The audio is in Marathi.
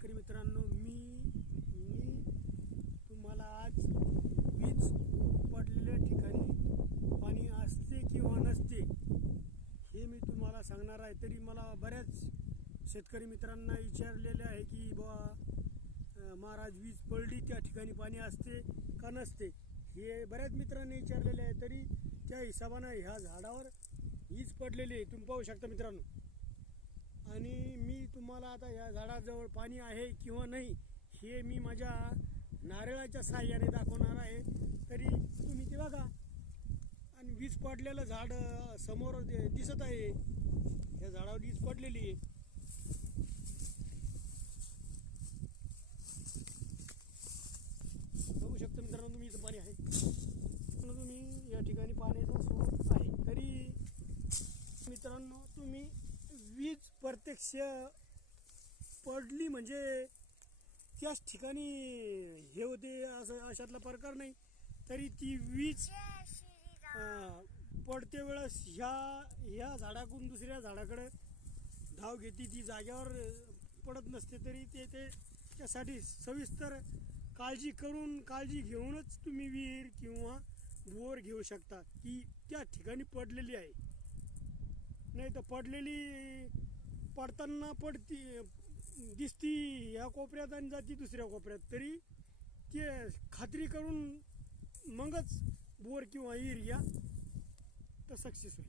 शेतकरी मित्रांनो मी मी तुम्हाला आज वीज पडलेल्या ठिकाणी पाणी असते किंवा नसते हे मी तुम्हाला सांगणार आहे. तरी मला बऱ्याच शेतकरी मित्रांना विचारलेले आहे की बा महाराज वीज पडली त्या ठिकाणी पाणी असते का नसते? हे बऱ्याच मित्रांनी विचारलेले आहे. तरी त्या हिशोबानं ह्या झाडावर वीज पडलेली आहे. तुम्ही पाहू शकता मित्रांनो. आणि मी तुम्हाला आता या झाडाजवळ पाणी आहे किंवा नाही हे मी माझ्या नारळाच्या साह्याने दाखवणार आहे. तरी तुम्ही ते बघा. आणि वीज पडलेलं झाड समोर दि- दिसत आहे या झाडावर वीज पडलेली आहे. बघू शकता मित्रांनो तुम्ही इथं पाणी आहे. तुम्ही या ठिकाणी पाण्याचा स्रोत आहे. तरी मित्रांनो तुम्ही वीज प्रत्यक्ष पडली म्हणजे त्याच ठिकाणी हे होते असं अशातला प्रकार नाही तरी ती वीज पडते वेळेस ह्या ह्या झाडाकडून दुसऱ्या झाडाकडे धाव घेते ती जाग्यावर पडत नसते तरी ते ते त्यासाठी सविस्तर काळजी करून काळजी घेऊनच तुम्ही विहीर किंवा बोर घेऊ शकता की त्या ठिकाणी पडलेली आहे. नाही तर पडलेली पडताना पडती दिसती ह्या कोपऱ्यात आणि जाती दुसऱ्या कोपऱ्यात. तरी ते खात्री करून मगच बोर किंवा एरिया तर सक्सेस होईल.